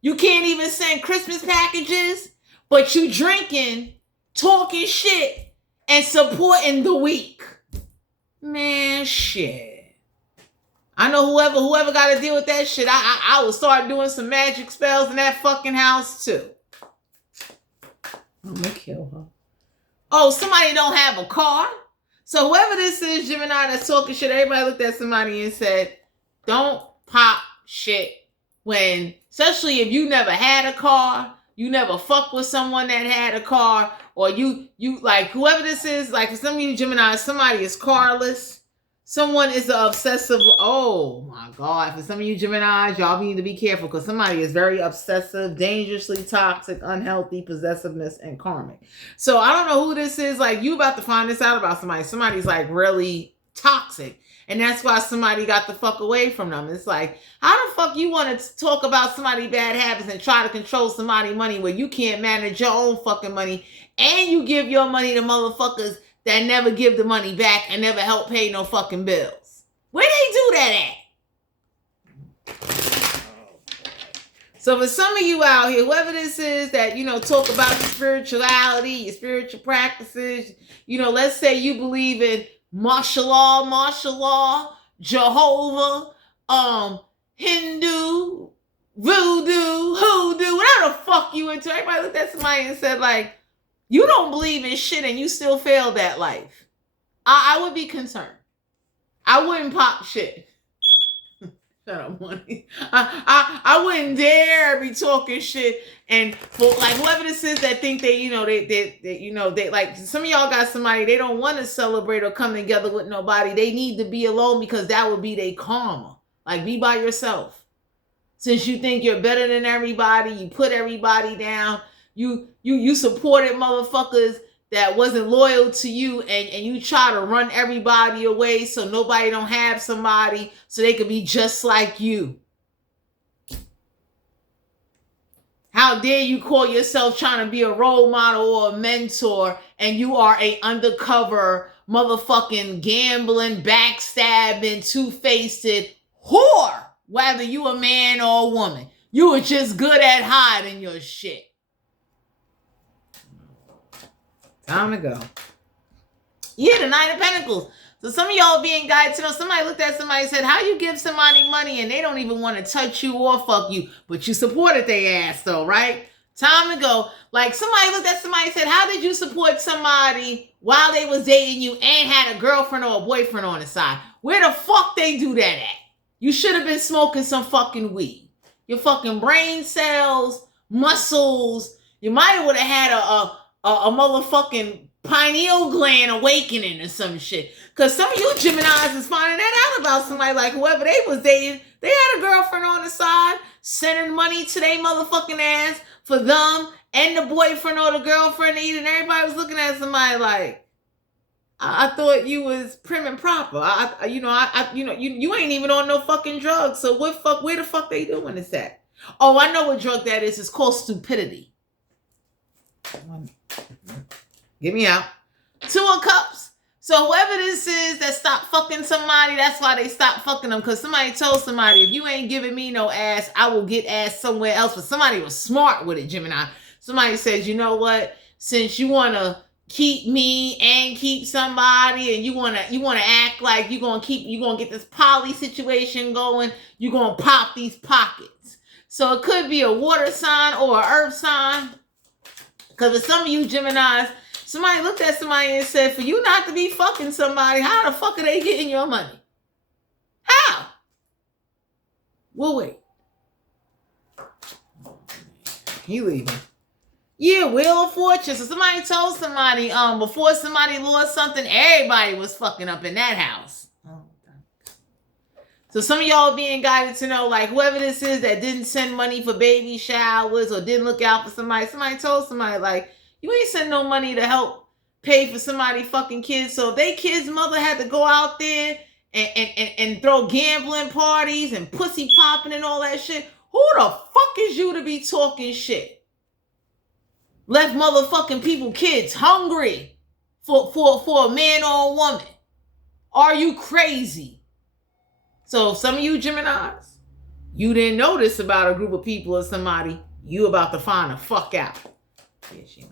You can't even send Christmas packages. But you drinking, talking shit, and supporting the weak. Man, shit. I know whoever got to deal with that shit, I will start doing some magic spells in that fucking house too. I'm gonna kill her. Oh, somebody don't have a car? So whoever this is, Gemini, that's talking shit, everybody looked at somebody and said, don't pop shit when, especially if you never had a car, you never fuck with someone that had a car, or you like whoever this is, like for some of you Gemini, somebody is carless. Someone is an obsessive, oh my God. For some of you Geminis, y'all need to be careful because somebody is very obsessive, dangerously toxic, unhealthy, possessiveness, and karmic. So I don't know who this is. Like you about to find this out about somebody. Somebody's like really toxic. And that's why somebody got the fuck away from them. It's like, how the fuck you want to talk about somebody's bad habits and try to control somebody's money where you can't manage your own fucking money and you give your money to motherfuckers that never give the money back and never help pay no fucking bills? Where they do that at? So for some of you out here, whoever this is that, you know, talk about your spirituality, your spiritual practices, you know, let's say you believe in martial law, Jehovah, Hindu, voodoo, hoodoo, whatever the fuck you into. Everybody looked at somebody and said, like, you don't believe in shit and you still failed that life. I would be concerned. I wouldn't pop shit. Shut up, money. I wouldn't dare be talking shit. And for like whoever this is that think they, they like some of y'all got somebody they don't want to celebrate or come together with nobody. They need to be alone because that would be their karma. Like be by yourself. Since you think you're better than everybody, you put everybody down. You supported motherfuckers that wasn't loyal to you, and you try to run everybody away so nobody don't have somebody so they could be just like you. How dare you call yourself trying to be a role model or a mentor, and you are a undercover motherfucking gambling, backstabbing, two-faced whore, whether you a man or a woman. You were just good at hiding your shit. Time to go. Yeah, the Nine of Pentacles. So some of y'all being guided to know, somebody looked at somebody and said, how you give somebody money and they don't even want to touch you or fuck you, but you supported their ass though, right? Time to go. Like somebody looked at somebody and said, how did you support somebody while they was dating you and had a girlfriend or a boyfriend on the side? Where the fuck they do that at? You should have been smoking some fucking weed. Your fucking brain cells, muscles, you might would have had a motherfucking pineal gland awakening or some shit. Because some of you Geminis is finding that out about somebody like whoever they was dating. They had a girlfriend on the side sending money to their motherfucking ass for them and the boyfriend or the girlfriend to eat. And everybody was looking at somebody like, I thought you was prim and proper. You ain't even on no fucking drugs. So where the fuck they doing this at? Oh, I know what drug that is. It's called stupidity. Get me out. Two of Cups. So whoever this is that stopped fucking somebody, that's why they stopped fucking them. Because somebody told somebody, if you ain't giving me no ass, I will get ass somewhere else. But somebody was smart with it, Gemini. Somebody says, you know what? Since you want to keep me and keep somebody, and you want to act like you're going to get this poly situation going, you're going to pop these pockets. So it could be a water sign or an earth sign. Because for some of you Geminis, somebody looked at somebody and said, for you not to be fucking somebody, how the fuck are they getting your money? How? We'll wait. He leaving. Yeah, Wheel of Fortune. So somebody told somebody, before somebody lost something, everybody was fucking up in that house. So some of y'all being guided to know, like, whoever this is that didn't send money for baby showers or didn't look out for somebody told somebody, like, you ain't send no money to help pay for somebody fucking kids. So if they kids' mother had to go out there and throw gambling parties and pussy popping and all that shit, who the fuck is you to be talking shit? Left motherfucking people, kids, hungry for a man or a woman. Are you crazy? So some of you Geminis, you didn't know this about a group of people or somebody, you about to find the fuck out. Yeah, she know.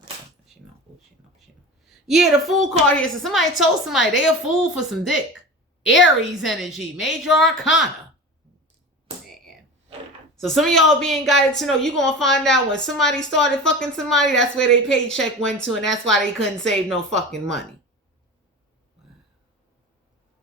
Yeah, the Fool card here. So somebody told somebody they a fool for some dick. Aries energy, major arcana. Man. So some of y'all being guided to know you're going to find out when somebody started fucking somebody, that's where their paycheck went to, and that's why they couldn't save no fucking money.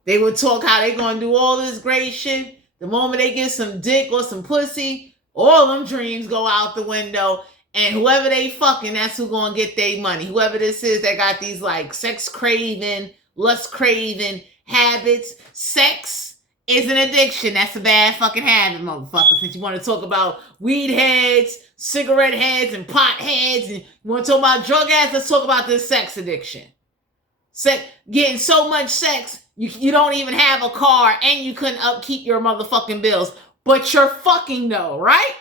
They would talk how they going to do all this great shit. The moment they get some dick or some pussy, all them dreams go out the window. And whoever they fucking, that's who going to get their money. Whoever this is that got these like sex craving, lust craving habits. Sex is an addiction. That's a bad fucking habit, motherfucker. Since you want to talk about weed heads, cigarette heads, and pot heads, and you want to talk about drug addicts, let's talk about this sex addiction. Getting so much sex, you don't even have a car and you couldn't upkeep your motherfucking bills. But you're fucking though, right?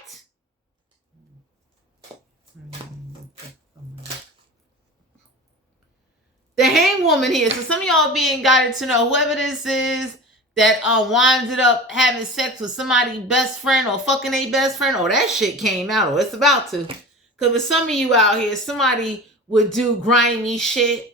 The Hang Woman here. So some of y'all being guided to know whoever this is that winded up having sex with somebody's best friend or fucking a best friend, or that shit came out, or it's about to. Because for some of you out here, somebody would do grimy shit,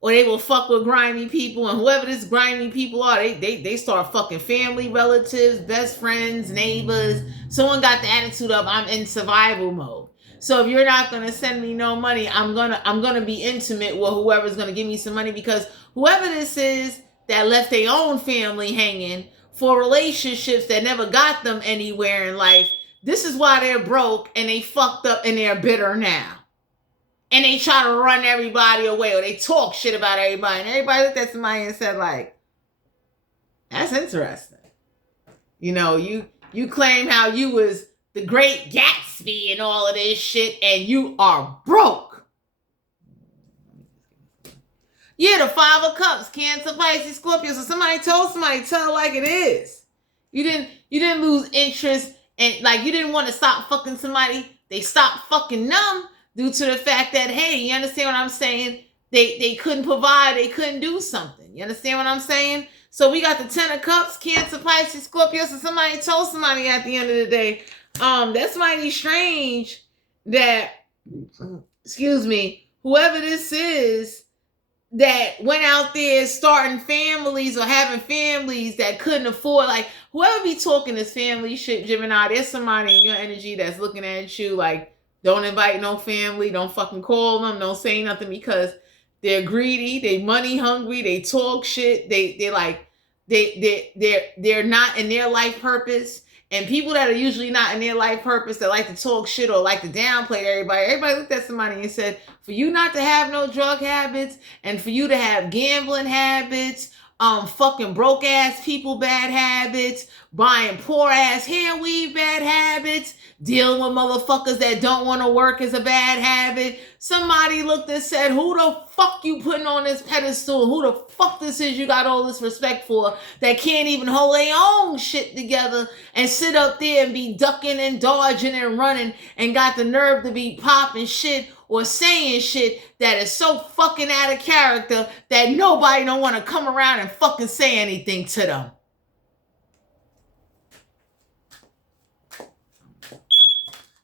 or they will fuck with grimy people, and whoever this grimy people are, they start fucking family, relatives, best friends, neighbors. Someone got the attitude of, I'm in survival mode. So if you're not gonna send me no money, I'm gonna be intimate with whoever's gonna give me some money, because whoever this is that left their own family hanging for relationships that never got them anywhere in life. This is why they're broke and they fucked up and they're bitter now. And they try to run everybody away, or they talk shit about everybody. And everybody looked at somebody and said, like, that's interesting. You know, you claim how you was the great Gatsby and all of this shit, and you are broke. Yeah, the 5 of Cups, Cancer, Pisces, Scorpio. So somebody told somebody, tell it like it is. You didn't lose interest, and like you didn't want to stop fucking somebody. They stopped fucking them due to the fact that, hey, you understand what I'm saying? They couldn't provide, they couldn't do something. You understand what I'm saying? So we got the 10 of Cups, Cancer, Pisces, Scorpio. So somebody told somebody at the end of the day, that's mighty strange that, excuse me, whoever this is that went out there starting families or having families that couldn't afford, like whoever be talking this family shit, Gemini, there's somebody in your energy that's looking at you like, don't invite no family, don't fucking call them, don't say nothing, because they're greedy, they money hungry, they talk shit, they're not in their life purpose. And people that are usually not in their life purpose, that like to talk shit or like to downplay everybody looked at somebody and said, for you not to have no drug habits and for you to have gambling habits, fucking broke ass people bad habits, buying poor ass hair weave bad habits, dealing with motherfuckers that don't want to work is a bad habit. Somebody looked and said, who the fuck you putting on this pedestal? Who the fuck this is you got all this respect for that can't even hold their own shit together and sit up there and be ducking and dodging and running and got the nerve to be popping shit or saying shit that is so fucking out of character that nobody don't want to come around and fucking say anything to them.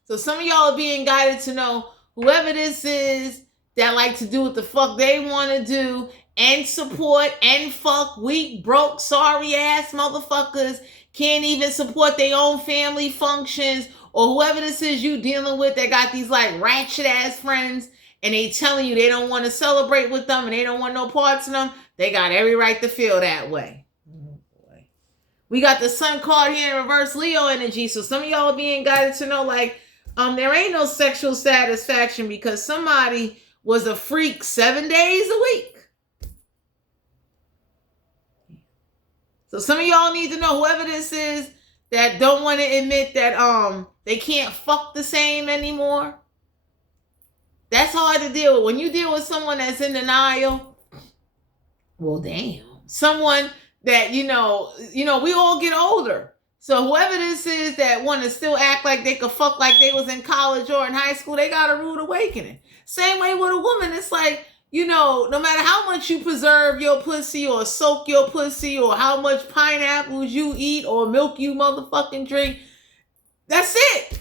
So some of y'all are being guided to know whoever this is that like to do what the fuck they want to do and support and fuck weak, broke, sorry ass motherfuckers can't even support their own family functions, or whoever this is you dealing with that got these like ratchet ass friends and they telling you they don't want to celebrate with them and they don't want no parts of them, they got every right to feel that way. We got the Sun card here in reverse, Leo energy. So some of y'all are being guided to know like, there ain't no sexual satisfaction because somebody was a freak 7 days a week. So some of y'all need to know whoever this is that don't want to admit that they can't fuck the same anymore. That's hard to deal with. When you deal with someone that's in denial, well, damn. Someone that, you know, we all get older. So whoever this is that want to still act like they could fuck like they was in college or in high school, they got a rude awakening. Same way with a woman. It's like, you know, no matter how much you preserve your pussy or soak your pussy or how much pineapples you eat or milk you motherfucking drink, that's it.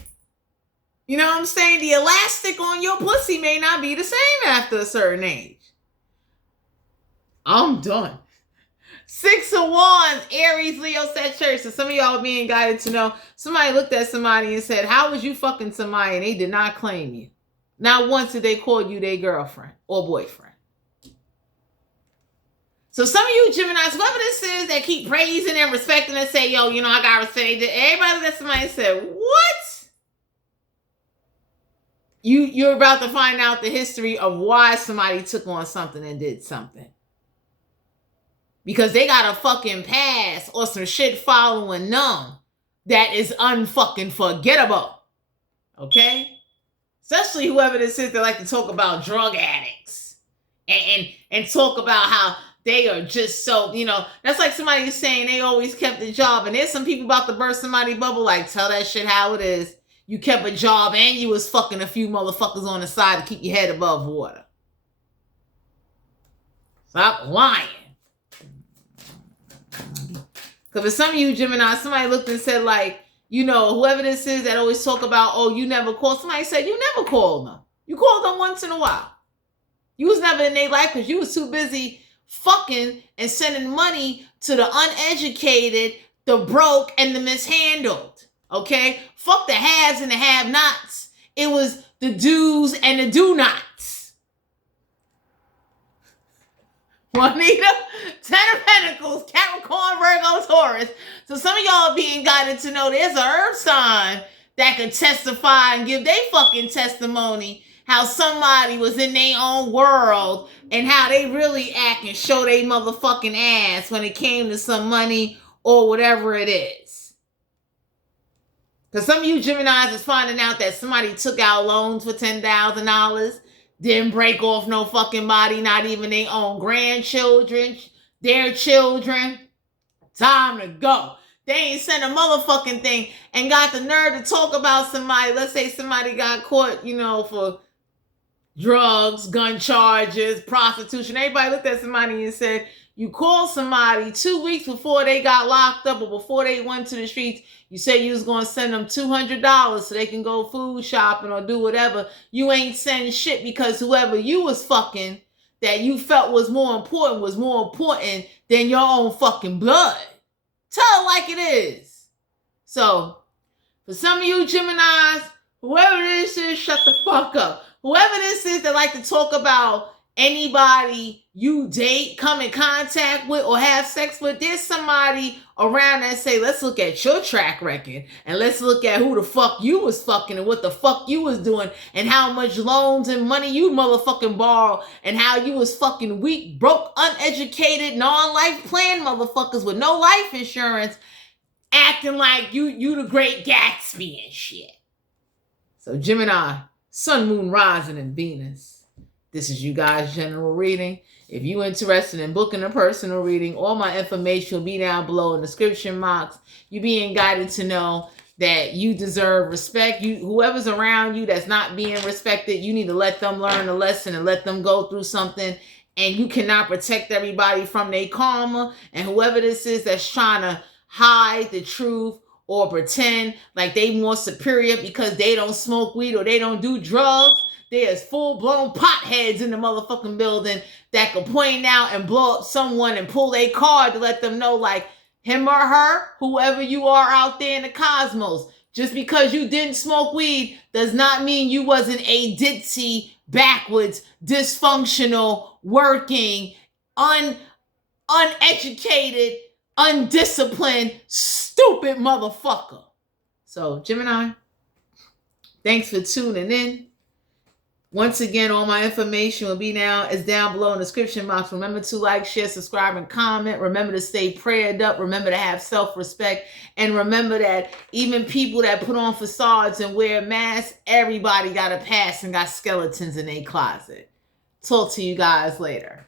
You know what I'm saying? The elastic on your pussy may not be the same after a certain age. I'm done. 6 of Wands, Aries, Leo, Sagittarius. So some of y'all are being guided to know somebody looked at somebody and said, how was you fucking somebody and they did not claim you? Not once did they call you their girlfriend or boyfriend. So some of you Geminis, whoever this is that keep praising and respecting and say, yo, you know, I got to say that everybody looked at somebody and said, what? You're about to find out the history of why somebody took on something and did something. Because they got a fucking past or some shit following them that is unfucking forgettable. Okay? Especially whoever this is that like to talk about drug addicts. And talk about how they are just so, you know, that's like somebody who's saying they always kept a job. And there's some people about to burst somebody's bubble like, tell that shit how it is. You kept a job and you was fucking a few motherfuckers on the side to keep your head above water. Stop lying. Because for some of you Gemini, somebody looked and said like, you know, whoever this is that always talk about, oh, you never called. Somebody said you never called them. You called them once in a while. You was never in their life because you was too busy fucking and sending money to the uneducated, the broke, and the mishandled. Okay? Fuck the haves and the have-nots. It was the do's and the do-nots. Juanita, 10 of Pentacles, Capricorn, Virgo, Taurus. So some of y'all are being guided to know there's an earth sign that could testify and give their fucking testimony how somebody was in their own world and how they really act and show their motherfucking ass when it came to some money or whatever it is. Because some of you Geminis is finding out that somebody took out loans for $10,000, didn't break off no fucking body, not even their own grandchildren, their children. Time to go. They ain't sent a motherfucking thing and got the nerve to talk about somebody. Let's say somebody got caught, for drugs, gun charges, prostitution. Everybody looked at somebody and said, you called somebody 2 weeks before they got locked up or before they went to the streets. You said you was going to send them $200 so they can go food shopping or do whatever. You ain't sending shit because whoever you was fucking that you felt was more important than your own fucking blood. Tell it like it is. So, for some of you Geminis, whoever this is, shut the fuck up. Whoever this is that like to talk about anybody you date, come in contact with, or have sex with, there's somebody around that say, let's look at your track record and let's look at who the fuck you was fucking and what the fuck you was doing and how much loans and money you motherfucking borrowed and how you was fucking weak, broke, uneducated, non-life plan motherfuckers with no life insurance acting like you the great Gatsby and shit. So Gemini, Sun, Moon, Rising, and Venus. This is you guys' general reading. If you're interested in booking a personal reading, all my information will be down below in the description box. You're being guided to know that you deserve respect. Whoever's around you that's not being respected, you need to let them learn a lesson and let them go through something. And you cannot protect everybody from their karma. And whoever this is that's trying to hide the truth or pretend like they more superior because they don't smoke weed or they don't do drugs, there's full-blown potheads in the motherfucking building that can point out and blow up someone and pull their card to let them know, like, him or her, whoever you are out there in the cosmos, just because you didn't smoke weed does not mean you wasn't a ditzy, backwards, dysfunctional, working, uneducated, undisciplined, stupid motherfucker. So, Gemini, thanks for tuning in. Once again, all my information will be down below in the description box. Remember to like, share, subscribe, and comment. Remember to stay prayed up. Remember to have self-respect. And remember that even people that put on facades and wear masks, everybody got a past and got skeletons in their closet. Talk to you guys later.